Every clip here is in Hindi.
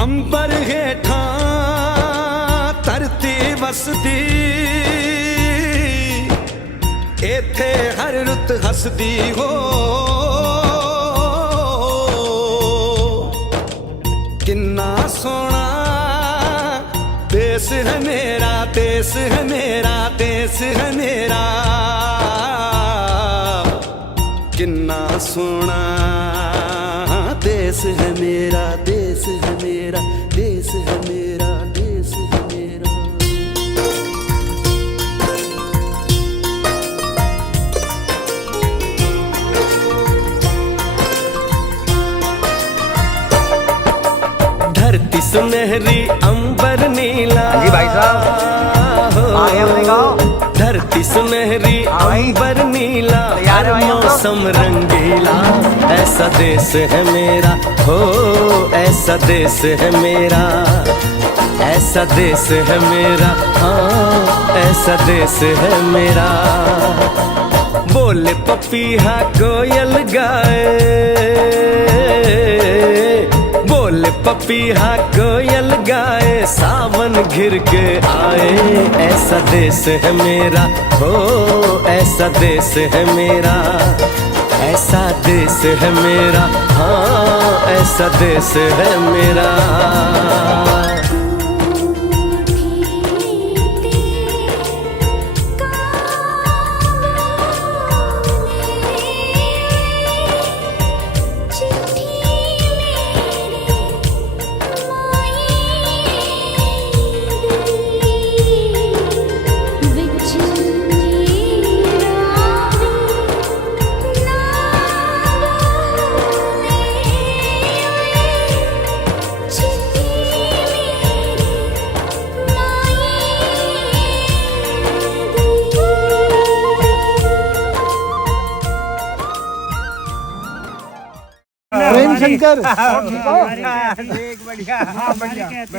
अंबर हेठा धरती वसदी इथे हर रुत हसदी हो किन्ना सोना देश है मेरा देश है मेरा देश है मेरा किन्ना सोना देश है मेरा देश है मेरा देश है मेरा देश है मेरा। धरती सुनहरी अंबर नीला जी भाई साहब आए अपने गाँव। धरती सुनहरी अंबर नीला हर मौसम रंगीला ऐसा देश है मेरा हो ऐसा देश है मेरा ऐसा देश है मेरा हाँ ऐसा देश है मेरा। बोले पपीहा कोयल गाए बोले पपीहा कोयल गाए सावन घिर के आए ऐसा देश है मेरा हो ऐसा देश है मेरा ऐसा देश है मेरा हाँ ऐसा देश है मेरा। शंकर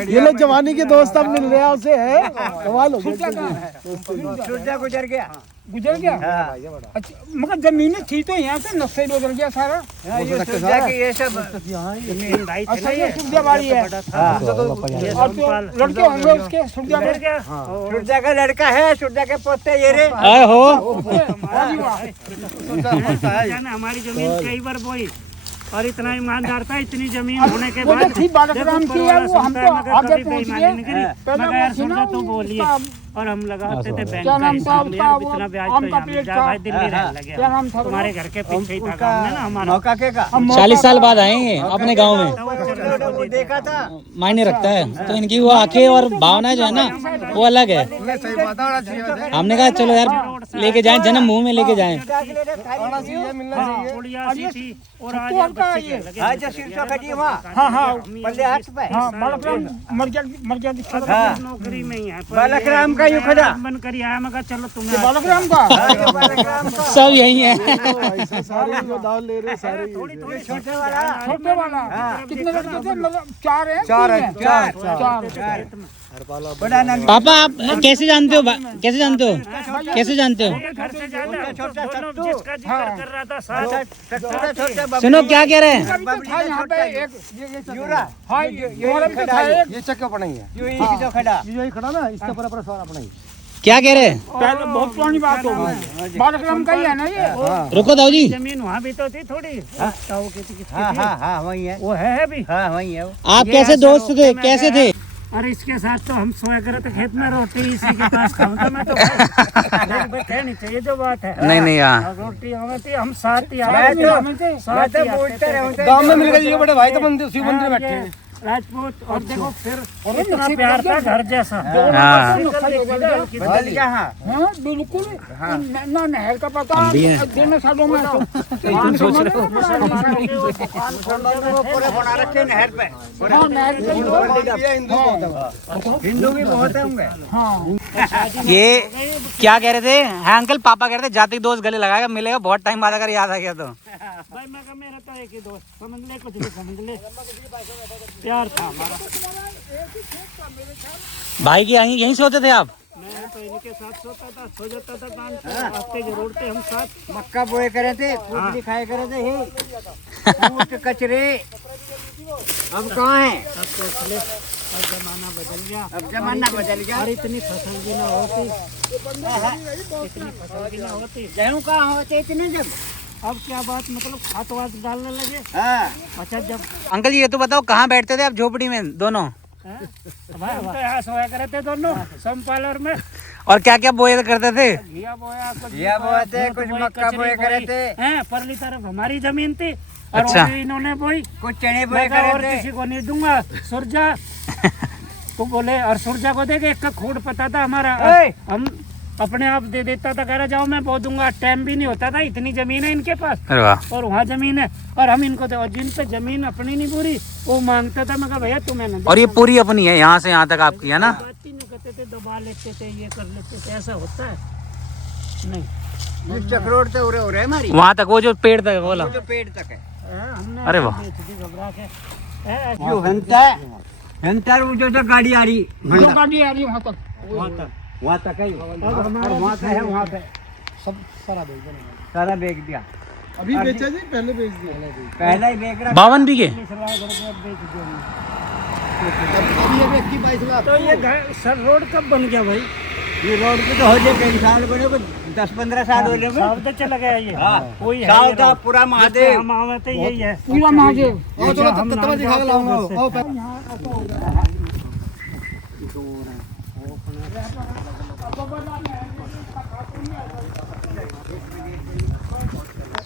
ये लोग जवानी के दोस्त अब मिल रहे हैं उसे है कमाल हो गया। गुजर गया अच्छा मगर जमीनें थी तो यहाँ से नक्शे बदल गया सारा ये सब अच्छा ये सूर्याबाड़ी है और तो लड़के होंगे उसके सूर्या का लड़का है सूर्या के पोते ये रे हो हमारी जमीन कई बार बोई और इतना ईमानदार था इतनी जमीन होने के बाद थी बालकराम की है वो हम तो आगे पहुंच गए पहले तो बोलिए और हम लगाते थे बैंक का इतना ब्याज तो जा भाई दिल्ली रहने लगे तुम्हारे घर के पीछे ही था काम है ना हमारा मौका के का 40 साल बाद आएंगे अपने गांव में वो देखा था मायने रखता है तो इनकी वो आंखें और भावनाएं जो है ना वो अलग है। हमने कहा चलो यार लेके जाएं जन्म भूमि में लेके जाएं। नौकरी में ही है बालकराम का यू खड़ा बन कर आया मगर चलो तुम बालकराम का सब यही है सारे जो दाल ले रहे सारे छोटे वाला कितने लड़के थे मतलब चार हैं चार पापा आप कैसे जानते हो कैसे जानते हो कैसे जानते हो घर से जाना जिसका जिक्र कर रहा था साथ सुनो क्या कह रहे हैं ये चक्का पड़ाई है जो खड़ा ना इसके ऊपर सवार अपना ही क्या कह रहे हैं पहले बहुत पुरानी बात हो गई बालकराम का ही है ना ये रुको दाऊ जी जमीन वहाँ भी तो थी थोड़ी हाँ वही है वो है अभी हाँ वही है आप कैसे दोस्त थे कैसे थे और इसके साथ तो हम सोया करे तो खेत में रोटी इसी के पास खाऊं तो मैं तो कहनी चाहिए जो बात है नहीं यार रोटी हमें थी हम साथ ही गांव में मिल गए ये बड़े भाई तो मंदिर शिव मंदिर बैठे हैं राजपूत और देखो फिर इतना प्यार था घर जैसा बिल्कुल ना नहर का पता दिन सालों में बना रखे नहर पे हिंदू भी बहुत होंगे। ये क्या कह रहे थे हाँ अंकल पापा कह रहे थे जाते दोस्त गले लगाएगा मिलेगा बहुत टाइम बाद अगर याद आ गया तो भाई मैं कहा मेरा तो एक ही दोस्त समझ ले कुछ भी समझ ले प्यार था हमारा। भाई की यहीं से होते थे आप मैं तो इनके साथ सोता था, सो जाता था काम पे, हफ्ते जरूर थे हम साथ। मक्का बोए करे थे, फूटली खाए करे थे ही फूट कचरे। अब कहाँ है? अब सोच ले, अब जमाना बदल गया। अब जमाना बदल गया। और इतनी फसल भी ना होती, इतनी फसल भी ना होती। गेहूँ कहाँ होते इतने जब? अब क्या बात, मतलब खाद वाद डालने लगे। हाँ अच्छा जब अंकल जी ये तो बताओ कहाँ बैठते थे आप झोपड़ी में दोनों? भाई हम तो यहाँ सोया करे थे दोनों, समपालर में। और क्या क्या बोए करते थे? घिया बोया, कुछ घिया बोए थे, कुछ मक्का बोए करे थे। हैं, परली तरफ हमारी जमीन थी और अच्छा। वो भी इन्होंने बोई। कुछ चने बोए मैं कहा और करे थे। किसी को नहीं दूंगा। सुरजा तो बोले, और सुरजा को देखे एक का खोड पता था हमारा, ओए! हम अपने आप दे देता था, कह रहा जाओ मैं बो दूंगा। टाइम भी नहीं होता था, इतनी जमीन है इनके पास अरे वाह। और वहाँ जमीन है और हम इनको दे, और जिन पे जमीन अपनी नहीं पूरी वो मांगता था। मैं कहा भैया तुम्हें ना दे। और ये पूरी अपनी है यहाँ से यहाँ तक आपकी है ना? बात ही नहीं करते थे, दबा लेते थे, ये कर लेते थे। ऐसा होता है नहीं। चक्रोड से उरे उरे हमारी, वहाँ तक वो जो पेड़ तक बोला? वो जो पेड़ तक है। हमने अरे वाह। बेच दी घबरा के। जो हंता है, हंता वो जो तो गाड़ी आ रही, गाड़ी आ रही है वहाँ तक। वहाँ तक वहाँ तक है। और वहाँ पे है, वहाँ पे सब सारा बेच दिया। सारा बेच दिया। अभी बेचा जी, पहले बेच दिया। पहले ही बेच रहा। 52 बीघे? अभी ये 21-22 लाख। तो ये सर रोड कब बन गया भाई? ये रोड पे तो हो जाए कई साल बने, 10-15 साल हो गए। साल तो चला गया ये। हाँ, कोई है साल ये था रोड। पूरा महादेव। हम आवे थे यही है। पूरा महादेव। और चलो हम तब नाम दिखा के लाऊंगा। जाते हैं आओ, उससे।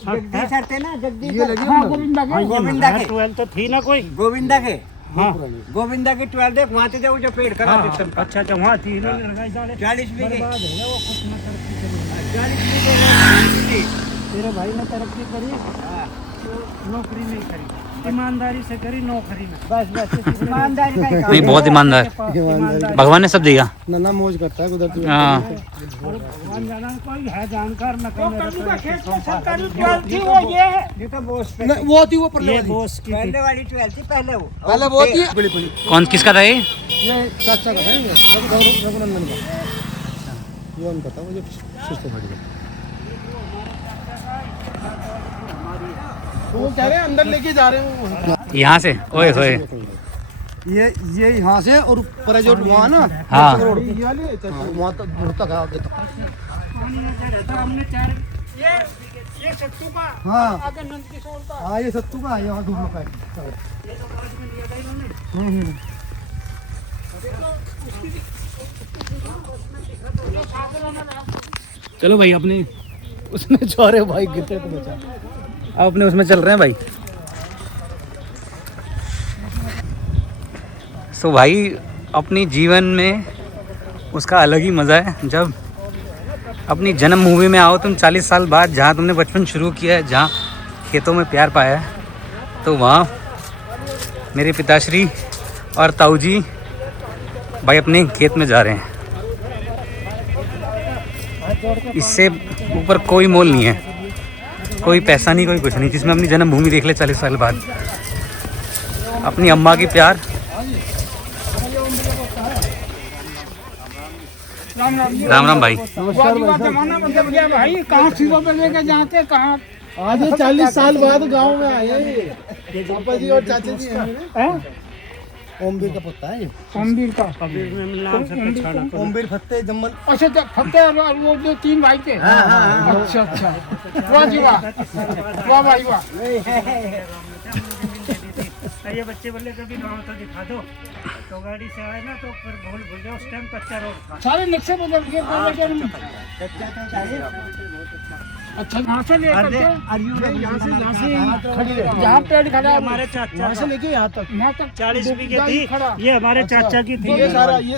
जगदीश सर थे ना, जगदीश ये सर। लगी हाँ ना? गोविंदा के। गोविंदा के, 12 तो थी ना कोई। गोविंदा के, हाँ गोविंदा की 12 देख वहाँ से जाओ जो पेड़ खड़ा हाँ, देख सब। अच्छा अच्छा वहाँ थी नहीं लगाई साले। 40 बीघे, बर्बाद हो गया वो कुछ ना तरक्की करी। 40 बीघे। तेरे भाई ने तरक्की करी तो नौकरी नहीं करी, ईमानदारी से करी नौकरी में। बस बस ईमानदारी का ही काम नहीं है। बहुत ईमानदार, ईमानदारी। भगवान ने सब दिया। नन्ना मौज करता है उधर तो। हाँ और भगवान जाना कोई है जानकार न कोई मेरा कल्लू का खेत में तो सरकारी 12 थी, वो ये है। ये तो बोस पे नहीं, वो थी वो पहले ये वाली। बोस की थी। पहले वाली 12 थी पहले वो। पहले वो थी बड़ी बड़ी। कौन किसका था ये? ये चाचा का है ये, रघुनंदन का। ये उनका था, वो जो सुस्त पड़ गया। वो कह रहे हैं अंदर लेके जा रहे हैं वो। यहाँ से? ओए होए। ये यहाँ से और ऊपर जो वहाँ ना, हाँ। रोड पे ये वाली है, चाचा, वहाँ तक दूर तक है आगे तक। पानी ऐसा रहता, हमने चार ये सत्तू का हाँ आगे नंद किशोर का। हाँ, ये सत्तू का है, यहाँ दूर का है। ये तो बाद में लिया था इन्होंने। चलो भाई अपने उसने छोरे भाई गिरते तो बचा। अब अपने उसमें चल रहे हैं भाई। सो भाई अपनी जीवन में उसका अलग ही मज़ा है जब अपनी जन्मभूमि में आओ तुम 40 साल बाद, जहाँ तुमने बचपन शुरू किया है, जहाँ खेतों में प्यार पाया है, तो वहाँ मेरे पिताश्री और ताऊ जी भाई अपने खेत में जा रहे हैं। इससे ऊपर कोई मोल नहीं है, कोई पैसा नहीं, कोई कुछ नहीं, जिसमें अपनी जन्मभूमि देख ले 40 साल बाद, अपनी अम्मा की प्यार। राम राम भाई। वादी का जमाना बदल गया भाई, कहाँ सिरों पे लेके जाते, कहाँ आज ये 40 साल बाद गांव में आए हैं ये पापा जी और चाचा जी हैं। ओमवीर का पत्ता है ये। ओमवीर का। कबीर ने नाम से पछाड़ा। ओमवीर फत्ते जम्मल। अच्छा फतेह और वो जो 3 भाई थे। अच्छा अच्छा, वाह जी वाह, वाह भाई वाह। ये बच्चे बोले कभी गाँव तो दिखा दो, तो गाड़ी से आए ना तो फिर भूल गया, उस टाइम कच्चा रोड था। सारे नक्शे बदल गए पहले के। अच्छा यहाँ से लेकर के यहाँ से खड़ी है, जहाँ पेड़ खड़ा है हमारे चाचा यहाँ से लेके यहाँ तक। यहाँ तक 40 बीघे थी, खड़ा। ये हमारे चाचा की थी। ये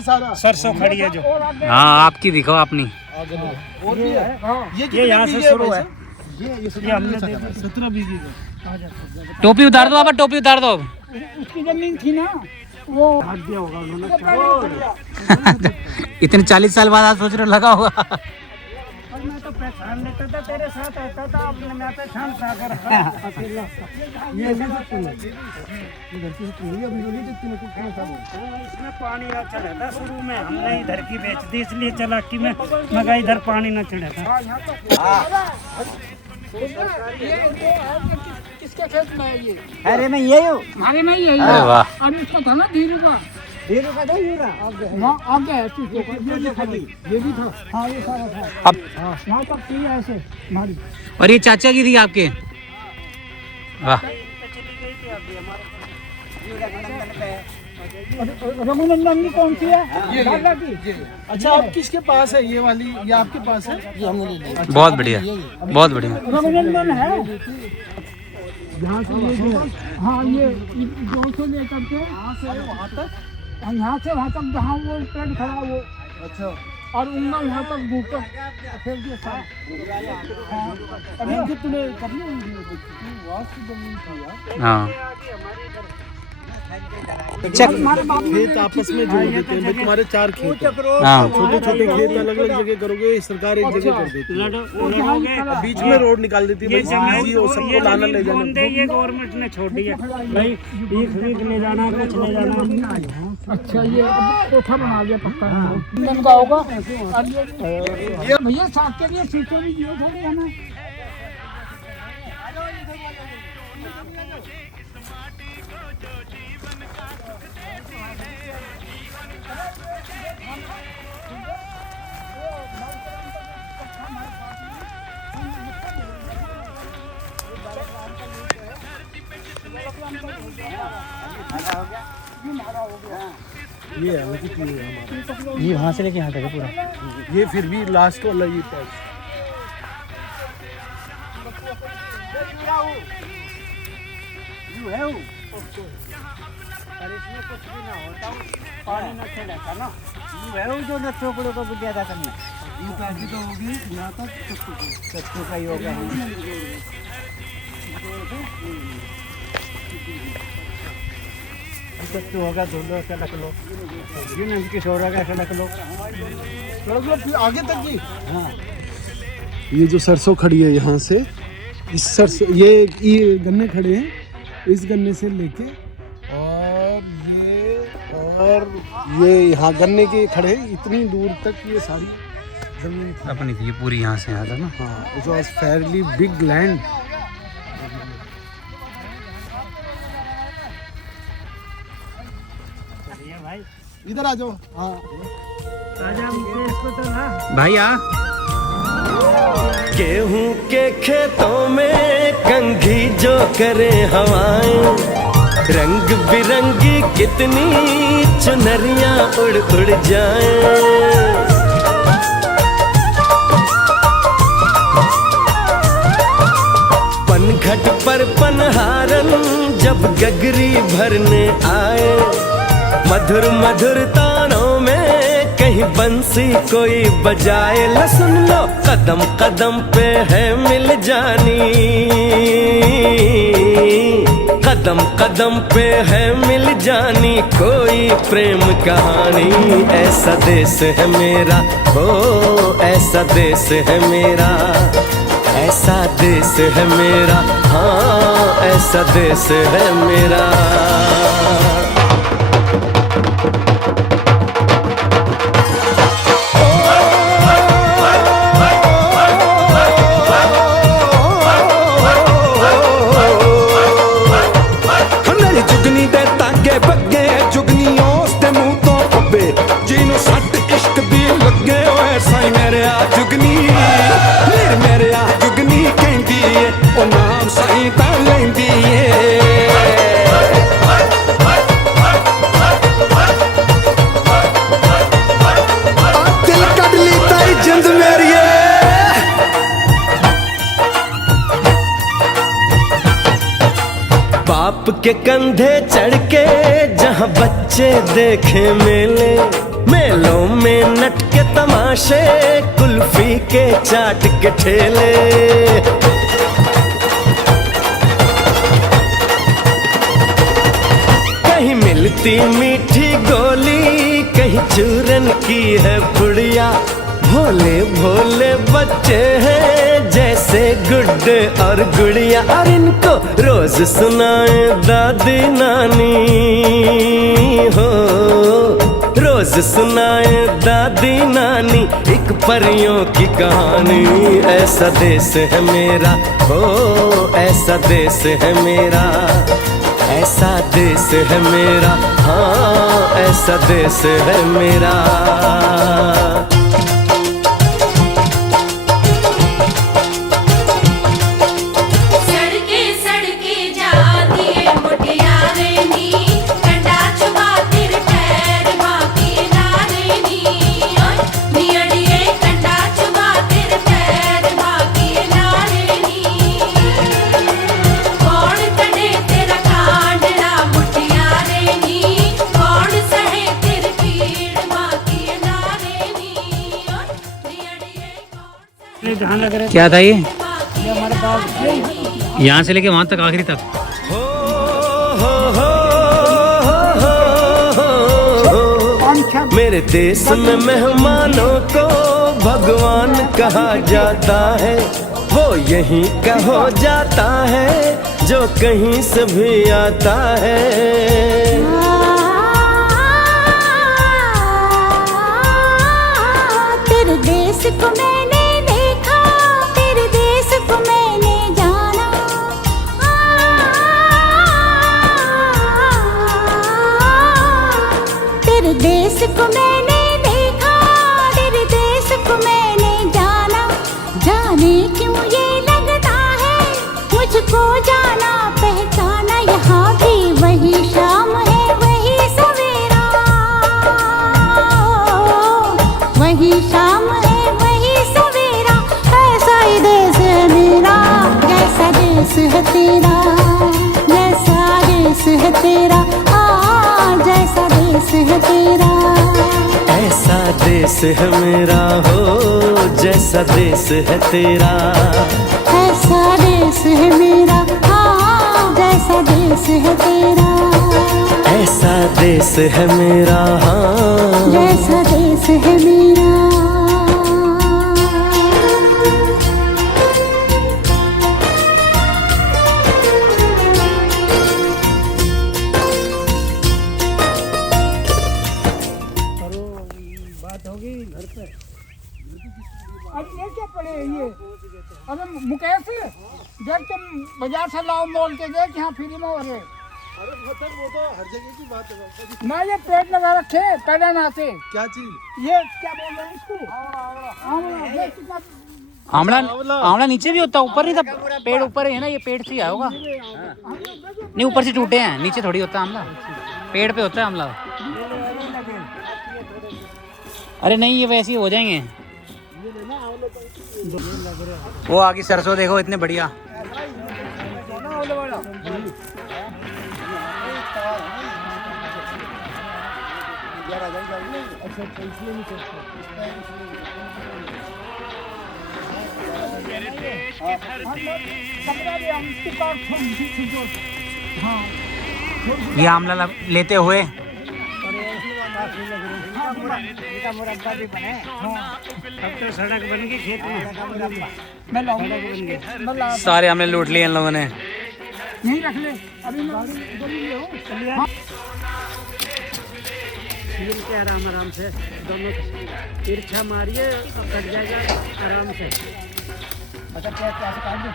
सारा सरसों खड़ी है जो, और आगे हाँ आपकी दिखाओ अपनी। आगे लो। और भी है। ये यहाँ से शुरू है। ये हमने 17 बीघे का। टोपी उतार दो, आप टोपी उतार दो। उसकी जमीन थी ना, वो हाथ दिया होगा उन्होंने। इतने 40 साल बाद आज सोच रहे हो लगा होगा। मैं तो पहचान लेता था, तेरे साथ आता था, अब मैं पहचान सागर ये इसमें पानी ना चढ़ा था शुरू में, हमने इधर की बेच दी इसलिए चालाकी में, मगर इधर पानी ना चढ़ा था। किसके खेत में है ये? अरे मैं यही हूँ। हमारे में यही अरे है। वाह। और इसका था ना धीरे का, धीरे का नहीं हीरा। वहाँ आगे है, ये भी था। हाँ ये सारा था। अब यहाँ तक थी ऐसे हमारी। और ये चाचा की थी आपके? वाह। रघुनंदन की कौन सी है? दादा की। अच्छा, आप किसके पास है ये वाली? ये आपके पास है? ये हमने ले लिया। बहुत बढ़िया, बहुत बढ़िया। रघुनंदन है। यहाँ से ये भी है। हाँ ये 200 लेकर के यहाँ से वहाँ तक जहाँ वो पेड़ खड़ा वो। अच्छा, और उनका यहाँ तक ऊपर फिर ये सारा। अभी तूने कब वास्तु जमीन थी यार। हाँ, खेत आपस में जोड़ देते हैं। तुम्हारे 4 खेत हैं। हाँ, छोटे छोटे खेत अलग अलग जगह करोगे, सरकार एक जगह कर देती है, बीच में रोड निकाल देती है, इजी हो सबको लाना ले जाना। ये गवर्नमेंट ने छोड़ दिया भाई, ईख ले जाना, कुछ ले जाना। अच्छा ये अब कोठा बना दिया पक्का बन का होगा। और ये भैया साथ के लिए सीटें भी दिए थोड़े है ना। ये है मतलब हमारा। ये वहाँ से लेके यहाँ तक है पूरा। ये फिर भी लास्ट वाला ये पैच। पानी न चढ़ा था ना, जो न चोपड़ों को बुझा था करना। ये पैच तो होगी यहाँ तक सत्तू का ही हो गया। सत्तू होगा, धुंधो सड़क लो, ये नंद किशोर होगा सड़क लो। फिर आगे तक जी। हाँ, ये जो सरसों खड़ी है यहाँ से, इस सरसों ये गन्ने खड़े हैं, इस गन्ने से लेके और ये यहाँ गन्ने के खड़े हैं, इतनी दूर तक ये सारी जमीन थी। अपनी थी ये पूरी, यहाँ से यहाँ तक ना। हाँ, it was Fairlie big land. इधर आ जाओ। हाँ, आजा इसको तो ना भाई आ। गेहूं के खेतों में कंघी जो करे हवाएं, रंग बिरंगी कितनी चुनरियां उड़ उड़ जाएं। पनघट पर पनहारन जब गगरी भरने आए, मधुर मधुर तानों में कहीं बंसी कोई बजाए। लो सुन लो, कदम कदम पे है मिल जानी, कदम कदम पे है मिल जानी कोई प्रेम कहानी। ऐसा देश है मेरा, ओ ऐसा देश है मेरा, ऐसा देश है मेरा, हाँ ऐसा देश है मेरा। जुगनी दे तागे बगे, जुगनी उस दे मुंह तो पब्बे, जिन्हों सट इश्क दी लगे होए साई मेरे आ जुगनी, मेरे आ जुगनी कहंदी है, ओ नाम साई ता लैंदी है। दिल कड ली ताई जिंद मेरी है। बाप के कंधे चढ़ के जहाँ बच्चे देखे मेले, मेलों में नट के तमाशे, कुल्फी के चाट के ठेले। कहीं मिलती मीठी गोली, कहीं चूरन की है पुड़िया, भोले भोले बच्चे हैं जैसे गुड्डे और गुड़िया, और इनको रोज सुनाए दादी नानी हो, रोज सुनाए दादी नानी एक परियों की कहानी। ऐसा देश है मेरा हो, ऐसा देश है मेरा, ऐसा देश है मेरा, हाँ ऐसा देश है मेरा। जहाँ लग रहे क्या था ये? हमारे पास यहाँ से लेके वहाँ तक, आखिरी तक। हो, हो, हो, मेरे देश में मेहमानों को भगवान कहा जाता है, वो यहीं का हो जाता है जो कहीं से भी आता है। तेरे देश को मैंने देखा, तेरे देश को मैंने जाना, तेरे देश को मैंने देखा, तेरे देश को मैंने जाना। जाने क्यों ये लगता है मुझको जाना पहचाना, यहाँ भी वही शाम है वही सवेरा, वही शाम है वही सवेरा। ऐसा ही देश है मेरा, जैसा देश है तेरा, जैसा देश है तेरा, जैसा देश है तेरा। ऐसा देश है मेरा हो, जैसा देश है तेरा, ऐसा देश है मेरा, जैसा देश है तेरा। ऐसा देश है मेरा, हाँ जैसा देश है मेरा। बात होगी घर पे। अब ये क्या पड़े ये? अरे मुकेश देख, तुम बाजार से लाओ मोल के देख, यहाँ फ्री में हो रहे। अरे मतलब वो तो हर जगह की बात है। ना ये पेट लगा रखे पहले ना से। क्या चीज? ये क्या बोल रहे हैं इसको? आंवला। देख कितना आंवला, आंवला नीचे भी होता है, ऊपर नहीं था। पेड़ ऊपर है ना, ये पेड़ से ही आया होगा। नहीं, ऊपर से टूटे हैं, नीचे थोड़ी होता है आंवला, पेड़ पे होता है आंवला। अरे नहीं, ये वैसे ही हो जाएंगे। वो आगे सरसों देखो, इतने बढ़िया। ये आंवला लेते हुए मुरब्बा भी बने। अब तो सड़क बन गई खेत में। मैं लाऊंगा, सारे हमने लूट लिए इन लोगों ने। यहीं रख ले अभी मैं इधर ही ले हूँ। छील के आराम आराम से दोनों तिरछा मारिए, अब कट जाएगा आराम से। मतलब क्या कैसे काट दूं?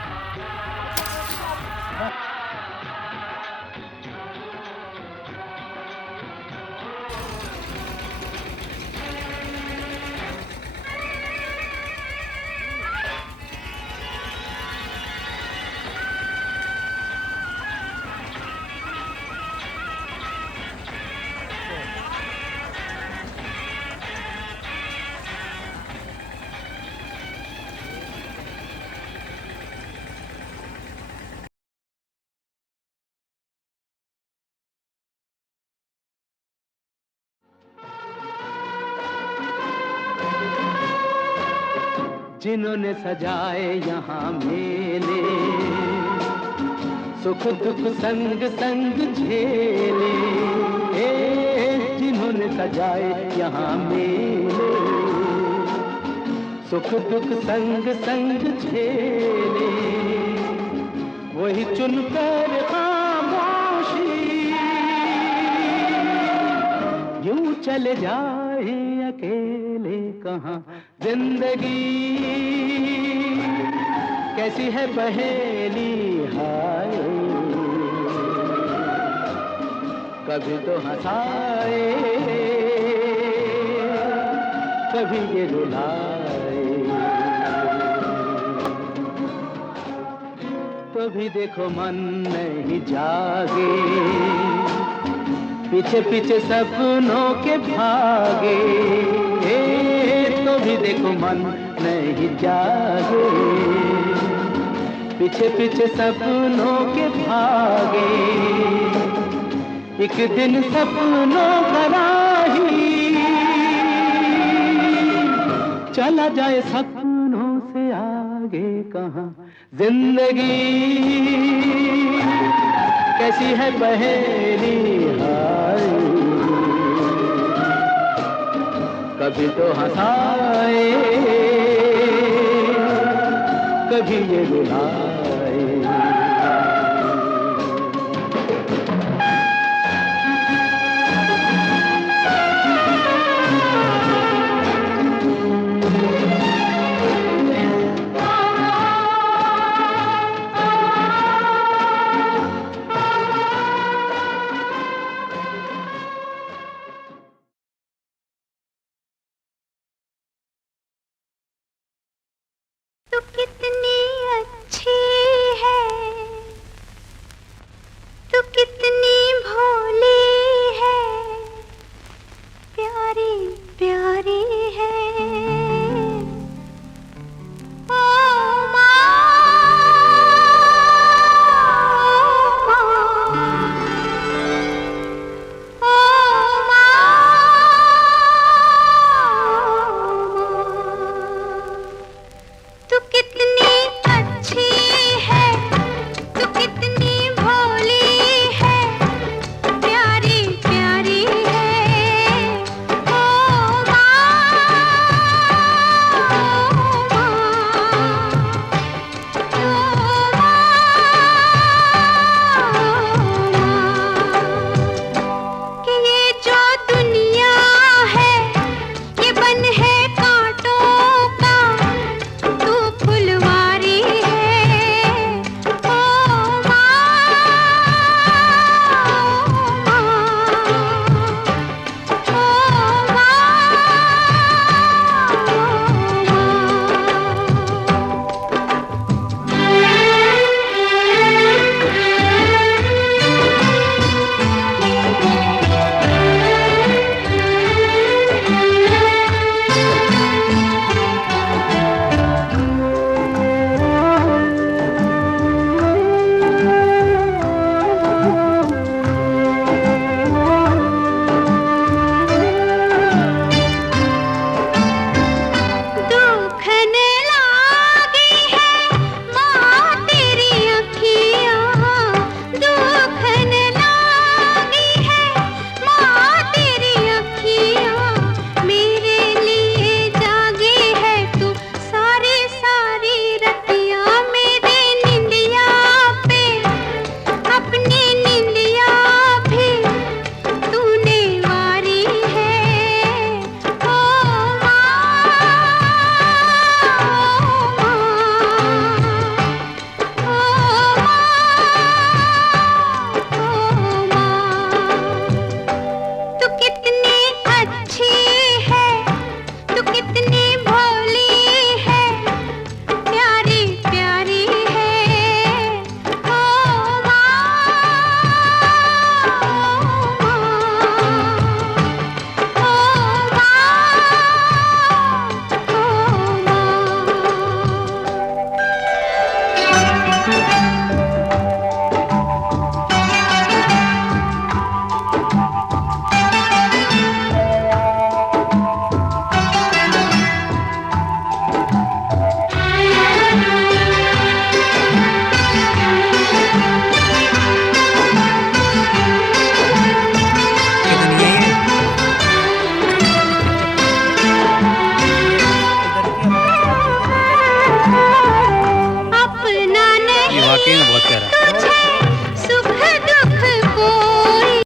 जिन्होंने सजाए यहाँ मेले, सुख दुख संग संग झेले, जिन्होंने सजाए यहाँ मेले, सुख दुख संग संग झेले, वही चुनकर खामोशी यूं चले जाए अकेले कहाँ जिंदगी कैसी है पहेली हाय, कभी तो हंसाए कभी ये रुलाए, तो भी देखो मन नहीं जागे, पीछे पीछे सपनों के भागे, तो भी देखो मन नहीं जागे, पीछे पीछे सपनों के भागे, एक दिन सपनों का राही चला जाए सपनों से आगे कहाँ जिंदगी कैसी है पहेली हाय, कभी तो हंसाए कभी ये रुलाए।